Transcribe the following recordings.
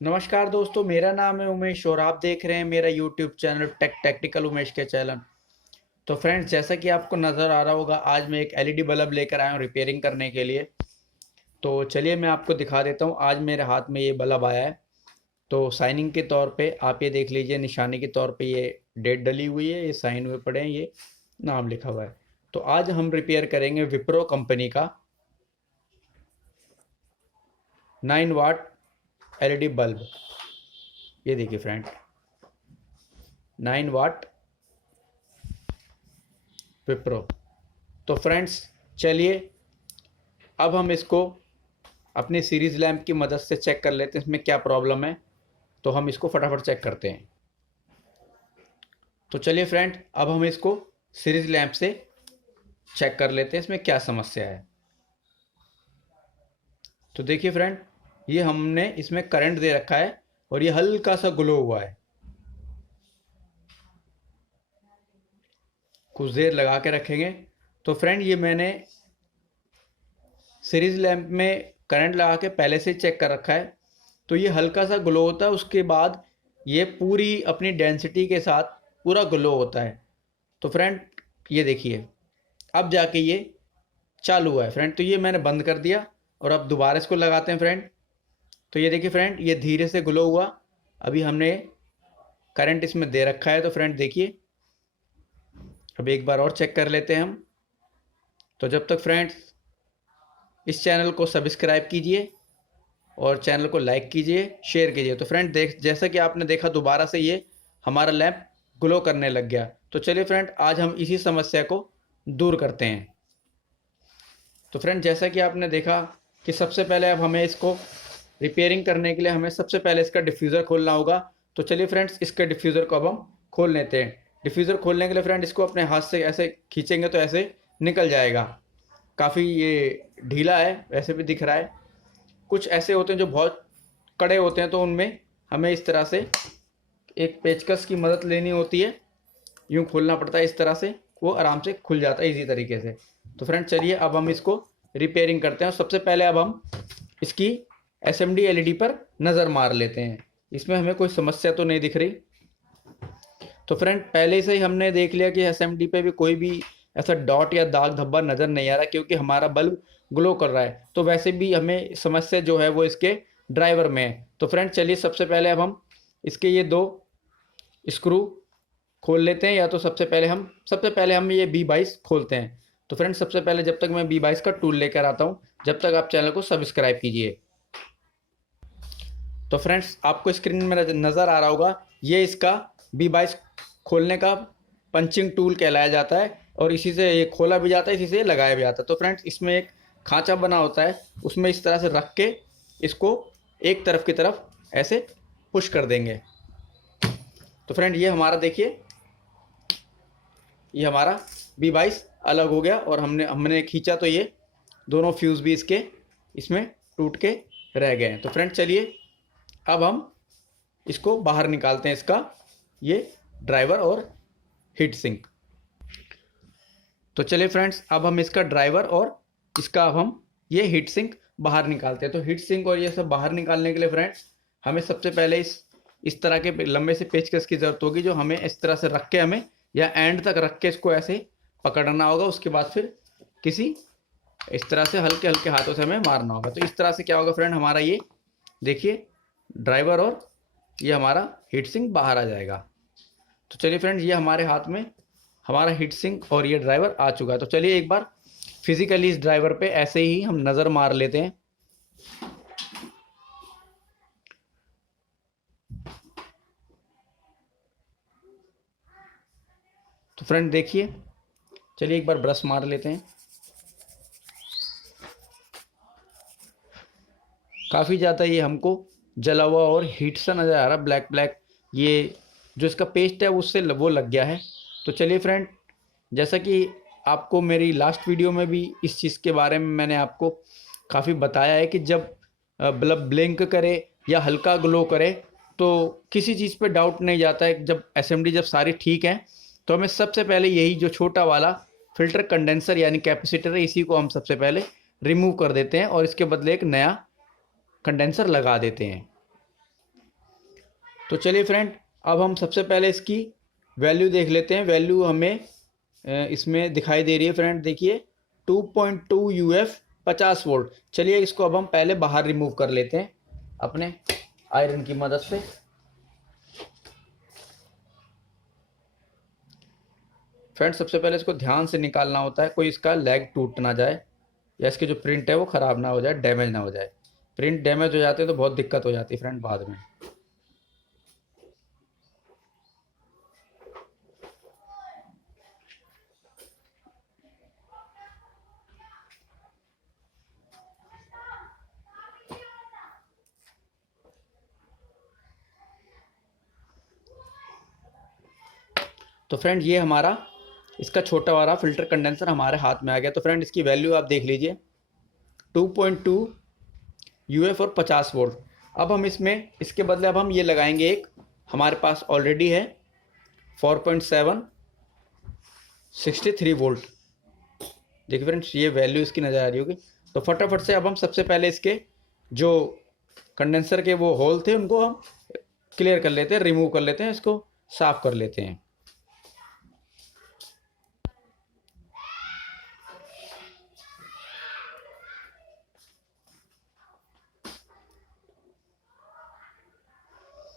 नमस्कार दोस्तों, मेरा नाम है उमेश और आप देख रहे हैं मेरा यूट्यूब चैनल टेक्निकल उमेश के चैनल। तो फ्रेंड्स, जैसा कि आपको नज़र आ रहा होगा, आज मैं एक एलईडी बल्ब लेकर आया हूँ रिपेयरिंग करने के लिए। तो चलिए मैं आपको दिखा देता हूँ। आज मेरे हाथ में ये बल्ब आया है। तो साइनिंग के तौर पे आप ये देख लीजिए, निशानी के तौर पे ये डेट डली हुई है, ये साइन हुए पड़े हैं, ये नाम लिखा हुआ है। तो आज हम रिपेयर करेंगे विप्रो कंपनी का 9 वाट एलईडी बल्ब। ये देखिए फ्रेंड, 9 वाट विप्रो। तो फ्रेंड्स, चलिए अब हम इसको अपनी सीरीज लैंप की मदद से चेक कर लेते हैं इसमें क्या प्रॉब्लम है। तो हम इसको फटाफट चेक करते हैं। तो चलिए फ्रेंड, अब हम इसको सीरीज लैंप से चेक कर लेते हैं इसमें क्या समस्या है। तो देखिए फ्रेंड, ये हमने इसमें करंट दे रखा है और ये हल्का सा ग्लो हुआ है। कुछ देर लगा के रखेंगे। तो फ्रेंड, ये मैंने सीरीज लैंप में करंट लगा के पहले से चेक कर रखा है। तो ये हल्का सा ग्लो होता है, उसके बाद ये पूरी अपनी डेंसिटी के साथ पूरा ग्लो होता है। तो फ्रेंड, ये देखिए, अब जाके ये चालू हुआ है फ्रेंड। तो ये मैंने बंद कर दिया और अब दोबारा इसको लगाते हैं फ्रेंड। तो ये देखिए फ्रेंड, ये धीरे से ग्लो हुआ। अभी हमने करंट इसमें दे रखा है। तो फ्रेंड देखिए, अब एक बार और चेक कर लेते हैं हम। तो जब तक फ्रेंड्स, इस चैनल को सब्सक्राइब कीजिए और चैनल को लाइक कीजिए, शेयर कीजिए। तो फ्रेंड जैसा कि आपने देखा, दोबारा से ये हमारा लैंप ग्लो करने लग गया। तो चलिए फ्रेंड, आज हम इसी समस्या को दूर करते हैं। तो फ्रेंड, जैसा कि आपने देखा कि सबसे पहले अब हमें इसको रिपेयरिंग करने के लिए हमें सबसे पहले इसका डिफ्यूज़र खोलना होगा। तो चलिए फ्रेंड्स, इसके डिफ्यूज़र को अब हम खोल लेते हैं। डिफ्यूज़र खोलने के लिए फ्रेंड, इसको अपने हाथ से ऐसे खींचेंगे तो ऐसे निकल जाएगा। काफ़ी ये ढीला है, वैसे भी दिख रहा है। कुछ ऐसे होते हैं जो बहुत कड़े होते हैं, तो उनमें हमें इस तरह से एक पेचकस की मदद लेनी होती है। यूँ खोलना पड़ता है, इस तरह से वो आराम से खुल जाता है इजी तरीके से। तो फ्रेंड चलिए, अब हम इसको रिपेयरिंग करते हैं। सबसे पहले अब हम इसकी एसएमडी एलईडी पर नज़र मार लेते हैं। इसमें हमें कोई समस्या तो नहीं दिख रही। तो फ्रेंड, पहले से ही हमने देख लिया कि एसएमडी पे भी कोई भी ऐसा डॉट या दाग धब्बा नज़र नहीं आ रहा, क्योंकि हमारा बल्ब ग्लो कर रहा है। तो वैसे भी हमें समस्या जो है वो इसके ड्राइवर में है। तो फ्रेंड चलिए, सबसे पहले अब हम इसके ये दो स्क्रू खोल लेते हैं। या तो सबसे पहले हम ये B22 खोलते हैं। तो फ्रेंड, सबसे पहले जब तक मैं B22 का टूल लेकर आता हूँ, जब तक आप चैनल को सब्सक्राइब कीजिए। तो फ्रेंड्स, आपको स्क्रीन में नज़र आ रहा होगा, ये इसका B22 खोलने का पंचिंग टूल कहलाया जाता है। और इसी से ये खोला भी जाता है, इसी से लगाया भी जाता है। तो फ्रेंड्स, इसमें एक खांचा बना होता है, उसमें इस तरह से रख के इसको एक तरफ की तरफ ऐसे पुश कर देंगे। तो फ्रेंड, ये हमारा देखिए, ये हमारा B22 अलग हो गया और हमने खींचा तो ये दोनों फ्यूज़ भी इसके इसमें टूट के रह गए हैं। तो फ्रेंड चलिए, अब हम इसको बाहर निकालते हैं, इसका ये ड्राइवर और हीट सिंक। तो चलिए फ्रेंड्स, अब हम इसका ड्राइवर और इसका अब हम ये हीट सिंक बाहर निकालते हैं। तो हीट सिंक और ये सब बाहर निकालने के लिए फ्रेंड्स, हमें सबसे पहले इस तरह के लंबे से पेचकस की ज़रूरत होगी, जो हमें इस तरह से रख के हमें या एंड तक रख के इसको ऐसे पकड़ना होगा। उसके बाद फिर किसी इस तरह से हल्के हल्के हाथों से हमें मारना होगा। तो इस तरह से क्या होगा फ्रेंड, हमारा ये देखिए ड्राइवर और ये हमारा हीट सिंक बाहर आ जाएगा। तो चलिए फ्रेंड्स, ये हमारे हाथ में हमारा हीट सिंक और ये ड्राइवर आ चुका है। तो चलिए एक बार फिजिकली इस ड्राइवर पे ऐसे ही हम नज़र मार लेते हैं। तो फ्रेंड देखिए, चलिए एक बार ब्रश मार लेते हैं। काफ़ी ज़्यादा ये हमको जला हुआ और हीट सा नज़र आ रहा, ब्लैक ब्लैक ये जो इसका पेस्ट है उससे वो लग गया है। तो चलिए फ्रेंड, जैसा कि आपको मेरी लास्ट वीडियो में भी इस चीज़ के बारे में मैंने आपको काफ़ी बताया है कि जब बल्ब ब्लिंक करे या हल्का ग्लो करे तो किसी चीज़ पे डाउट नहीं जाता है। जब एसएमडी जब सारी ठीक है, तो हमें सबसे पहले यही जो छोटा वाला फ़िल्टर कंडेंसर यानी कैपेसिटर है, इसी को हम सबसे पहले रिमूव कर देते हैं और इसके बदले एक नया कंडेंसर लगा देते हैं। तो चलिए फ्रेंड, अब हम सबसे पहले इसकी वैल्यू देख लेते हैं। वैल्यू हमें इसमें दिखाई दे रही है फ्रेंड, देखिए 2.2 यूएफ 50 वोल्ट। चलिए इसको अब हम पहले बाहर रिमूव कर लेते हैं अपने आयरन की मदद से। फ्रेंड सबसे पहले इसको ध्यान से निकालना होता है, कोई इसका लेग टूट ना जाए या इसकी जो प्रिंट है वो ख़राब ना हो जाए, डैमेज ना हो जाए। प्रिंट डैमेज हो जाते हैं तो बहुत दिक्कत हो जाती है फ्रेंड बाद में। तो फ्रेंड ये हमारा इसका छोटा वाला फ़िल्टर कंडेंसर हमारे हाथ में आ गया। तो फ्रेंड इसकी वैल्यू आप देख लीजिए, 2.2 यूएफ और 50 वोल्ट। अब हम इसमें इसके बदले अब हम ये लगाएंगे, एक हमारे पास ऑलरेडी है 4.7 63 वोल्ट। देखिए फ्रेंड्स ये वैल्यू इसकी नज़र आ रही होगी। तो फटाफट से अब हम सबसे पहले इसके जो कंडेंसर के वो होल थे उनको हम क्लियर कर लेते हैं, रिमूव कर लेते हैं, इसको साफ़ कर लेते हैं।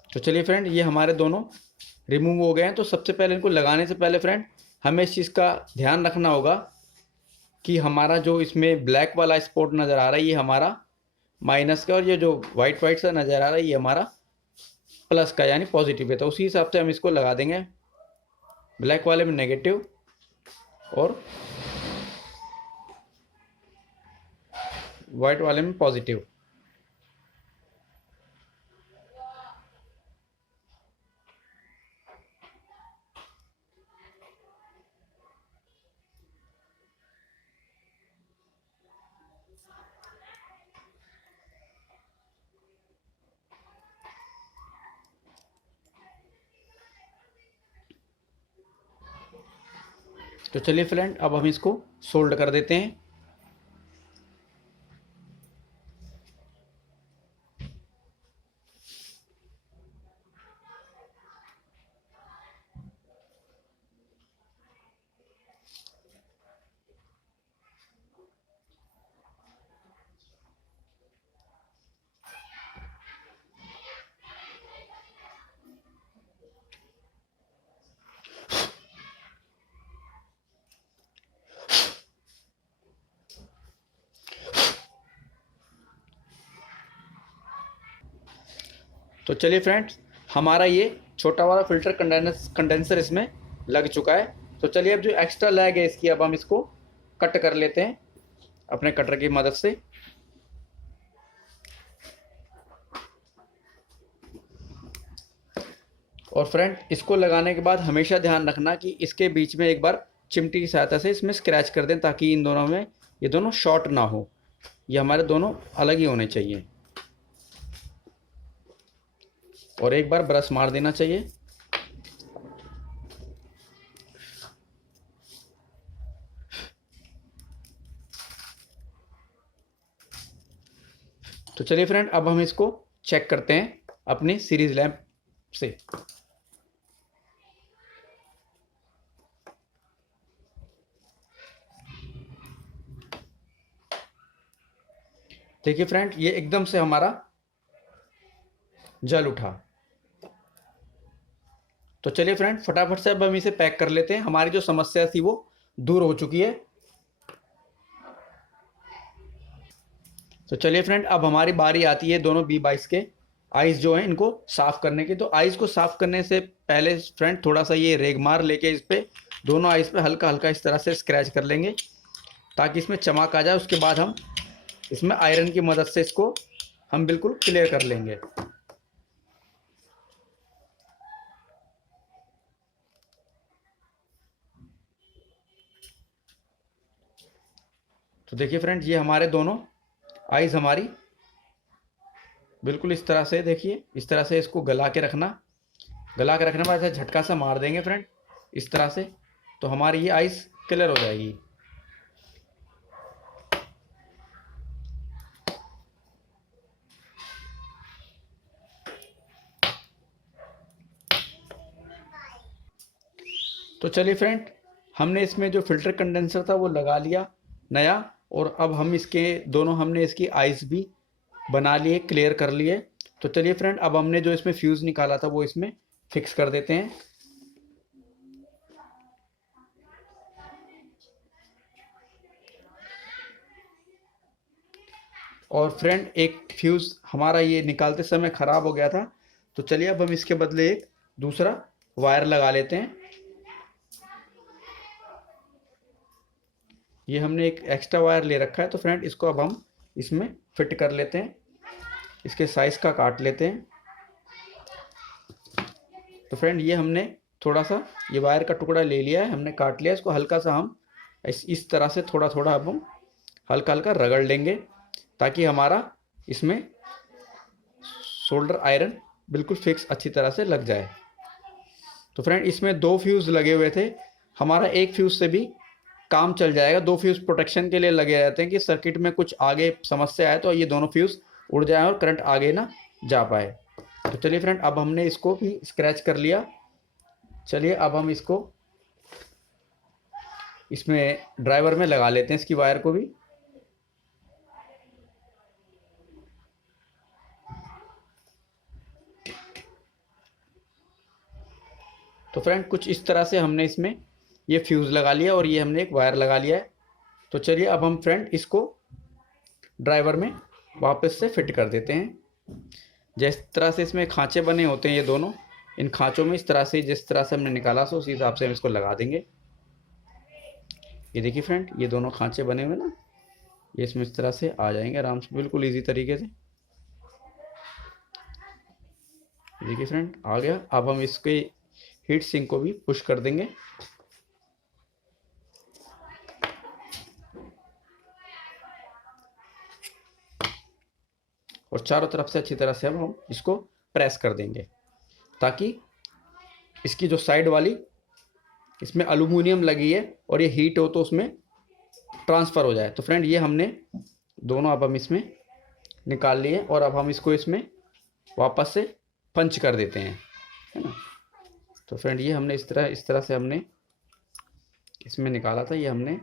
तो चलिए फ्रेंड ये हमारे दोनों रिमूव हो गए हैं। तो सबसे पहले इनको लगाने से पहले फ्रेंड हमें इस चीज़ का ध्यान रखना होगा कि हमारा जो इसमें ब्लैक वाला स्पॉट नज़र आ रहा है ये हमारा माइनस का, और ये जो वाइट वाइट सा नज़र आ रहा है ये हमारा प्लस का यानी पॉजिटिव है। तो उसी हिसाब से हम इसको लगा देंगे, ब्लैक वाले में नेगेटिव और वाइट वाले में पॉजिटिव। तो चलिए फ्रेंड अब हम इसको सोल्ड कर देते हैं। तो चलिए फ्रेंड्स हमारा ये छोटा वाला फ़िल्टर कंडेंसर इसमें लग चुका है। तो चलिए अब जो एक्स्ट्रा लैग है इसकी अब हम इसको कट कर लेते हैं अपने कटर की मदद से। और फ्रेंड इसको लगाने के बाद हमेशा ध्यान रखना कि इसके बीच में एक बार चिमटी की सहायता से इसमें स्क्रैच कर दें ताकि इन दोनों में ये दोनों शॉर्ट ना हो, ये हमारे दोनों अलग ही होने चाहिए। और एक बार ब्रश मार देना चाहिए। तो चलिए फ्रेंड अब हम इसको चेक करते हैं अपनी सीरीज लैंप से। देखिए फ्रेंड ये एकदम से हमारा जल उठा। तो चलिए फ्रेंड फटाफट से अब हम इसे पैक कर लेते हैं, हमारी जो समस्या थी वो दूर हो चुकी है। तो चलिए फ्रेंड अब हमारी बारी आती है दोनों B22 के आइस जो हैं इनको साफ़ करने की। तो आइस को साफ़ करने से पहले फ्रेंड थोड़ा सा ये रेगमार लेके इस पर दोनों आइस पे हल्का हल्का इस तरह से स्क्रैच कर लेंगे ताकि इसमें चमक आ जाए। उसके बाद हम इसमें आयरन की मदद से इसको हम बिल्कुल क्लियर कर लेंगे। तो देखिए फ्रेंड ये हमारे दोनों आइस हमारी बिल्कुल इस तरह से, देखिए इस तरह से इसको गला के रखना, गला के रखने के बाद ऐसे झटका सा मार देंगे फ्रेंड इस तरह से, तो हमारी ये आइस क्लियर हो जाएगी। तो चलिए फ्रेंड, हमने इसमें जो फ़िल्टर कंडेंसर था वो लगा लिया नया, और अब हम इसके दोनों हमने इसकी आइस भी बना लिए, क्लियर कर लिए। तो चलिए फ्रेंड, अब हमने जो इसमें फ्यूज़ निकाला था वो इसमें फिक्स कर देते हैं। और फ्रेंड, एक फ्यूज़ हमारा ये निकालते समय ख़राब हो गया था, तो चलिए अब हम इसके बदले एक दूसरा वायर लगा लेते हैं। ये हमने एक एक्स्ट्रा वायर ले रखा है, तो फ्रेंड इसको अब हम इसमें फिट कर लेते हैं, इसके साइज़ का काट लेते हैं। तो फ्रेंड, ये हमने थोड़ा सा ये वायर का टुकड़ा ले लिया है, हमने काट लिया, इसको हल्का सा हम इस तरह से थोड़ा थोड़ा अब हम हल्का हल्का रगड़ लेंगे, ताकि हमारा इसमें सोल्डर आयरन बिल्कुल फिक्स अच्छी तरह से लग जाए। तो फ्रेंड, इसमें 2 फ्यूज़ लगे हुए थे, हमारा एक फ्यूज़ से भी काम चल जाएगा। 2 फ्यूज़ प्रोटेक्शन के लिए लगे रहते हैं कि सर्किट में कुछ आगे समस्या आए तो ये दोनों फ्यूज़ उड़ जाए और करंट आगे ना जा पाए। तो चलिए फ्रेंड, अब हमने इसको भी स्क्रैच कर लिया। चलिए अब हम इसको इसमें ड्राइवर में लगा लेते हैं, इसकी वायर को भी। तो फ्रेंड, कुछ इस तरह से हमने इसमें ये फ्यूज़ लगा लिया और ये हमने एक वायर लगा लिया है। तो चलिए अब हम फ्रेंड इसको ड्राइवर में वापस से फिट कर देते हैं। जिस तरह से इसमें खांचे बने होते हैं ये दोनों, इन खांचों में इस तरह से जिस तरह से हमने निकाला सो उसी हिसाब से हम इसको लगा देंगे। ये देखिए फ्रेंड, ये दोनों खांचे बने हुए ना, ये इसमें इस तरह से आ जाएंगे आराम से, बिल्कुल ईजी तरीके से। देखिए फ्रेंड, आ गया। अब हम इसके हीट सिंक को भी पुश कर देंगे। और चारों तरफ से अच्छी तरह से अब हम इसको प्रेस कर देंगे, ताकि इसकी जो साइड वाली इसमें एल्यूमिनियम लगी है और ये हीट हो तो उसमें ट्रांसफ़र हो जाए। तो फ्रेंड, ये हमने दोनों अब हम इसमें निकाल लिए और अब हम इसको इसमें वापस से पंच कर देते हैं, है ना। तो फ्रेंड, ये हमने इस तरह से हमने इसमें निकाला था, ये हमने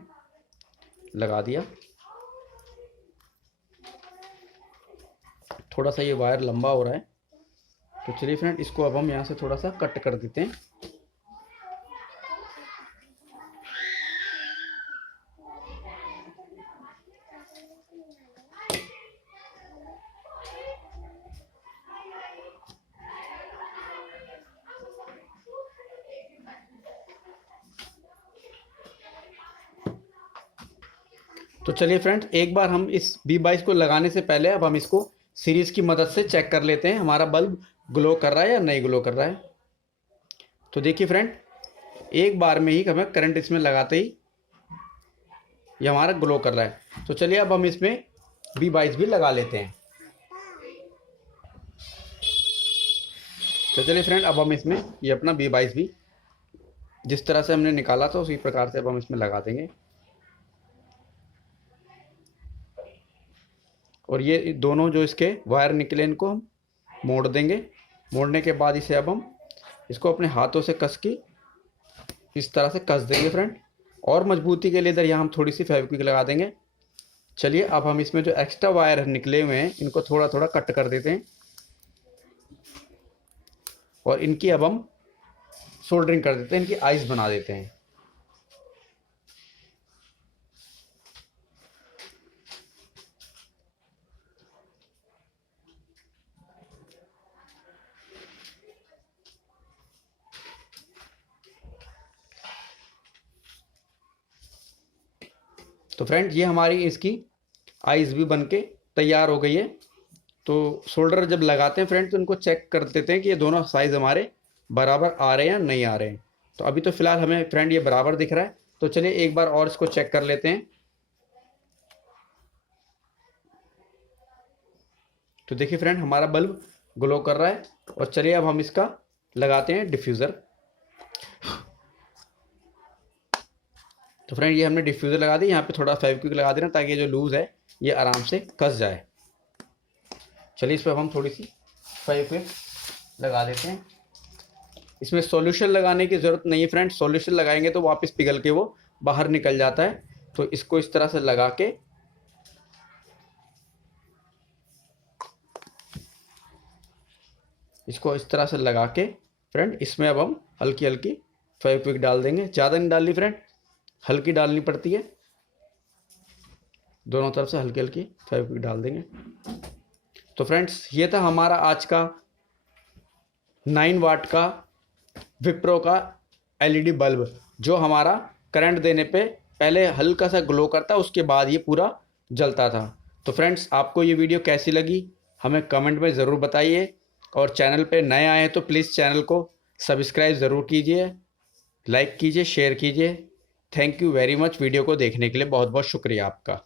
लगा दिया। थोड़ा सा ये वायर लंबा हो रहा है, तो चलिए फ्रेंड, इसको अब हम यहाँ से थोड़ा सा कट कर देते हैं। तो चलिए फ्रेंड, एक बार हम इस B22 को लगाने से पहले अब हम इसको सीरीज़ की मदद से चेक कर लेते हैं, हमारा बल्ब ग्लो कर रहा है या नहीं ग्लो कर रहा है। तो देखिए फ्रेंड, एक बार में ही हमें करंट इसमें लगाते ही ये हमारा ग्लो कर रहा है। तो चलिए अब हम इसमें B22 भी लगा लेते हैं। तो चलिए फ्रेंड, अब हम इसमें ये अपना B22 भी जिस तरह से हमने निकाला था उसी प्रकार से अब हम इसमें लगा देंगे। और ये दोनों जो इसके वायर निकले इनको हम मोड़ देंगे। मोड़ने के बाद इसे अब हम इसको अपने हाथों से कस के इस तरह से कस देंगे फ्रेंड। और मजबूती के लिए इधर यहाँ हम थोड़ी सी फेविक्विक लगा देंगे। चलिए अब हम इसमें जो एक्स्ट्रा वायर निकले हुए हैं इनको थोड़ा थोड़ा कट कर देते हैं और इनकी अब हम सोल्डरिंग कर देते हैं, इनकी आइस बना देते हैं। तो फ्रेंड, ये हमारी इसकी आइस भी बनके तैयार हो गई है। तो शोल्डर जब लगाते हैं फ्रेंड तो इनको चेक कर देते हैं कि ये दोनों साइज़ हमारे बराबर आ रहे हैं या नहीं आ रहे हैं। तो अभी तो फ़िलहाल हमें फ्रेंड ये बराबर दिख रहा है। तो चलिए एक बार और इसको चेक कर लेते हैं। तो देखिए फ्रेंड, हमारा बल्ब ग्लो कर रहा है। और चलिए अब हम इसका लगाते हैं डिफ्यूज़र। तो फ्रेंड, ये हमने डिफ्यूज़र लगा दी, यहाँ पे थोड़ा फेविक्विक लगा देना ताकि ये जो लूज़ है ये आराम से कस जाए। चलिए इस पर हम थोड़ी सी फेविक्विक लगा देते हैं। इसमें सॉल्यूशन लगाने की ज़रूरत नहीं है फ्रेंड, सॉल्यूशन लगाएंगे तो वापस पिघल के वो बाहर निकल जाता है। तो इसको इस तरह से लगा के फ्रेंड, इसमें अब हम हल्की हल्की फेविक्विक डाल देंगे। ज़्यादा नहीं डालनी फ्रेंड, हल्की डालनी पड़ती है, दोनों तरफ से हल्की हल्की फेविक्विक डाल देंगे। तो फ्रेंड्स ये था हमारा आज का 9 वाट का विप्रो का एलईडी बल्ब, जो हमारा करंट देने पे पहले हल्का सा ग्लो करता, उसके बाद ये पूरा जलता था। तो फ्रेंड्स आपको ये वीडियो कैसी लगी हमें कमेंट में ज़रूर बताइए, और चैनल पे नए आए हैं तो प्लीज़ चैनल को सब्सक्राइब ज़रूर कीजिए, लाइक कीजिए, शेयर कीजिए। Thank you very much video को देखने के लिए, बहुत बहुत शुक्रिया आपका।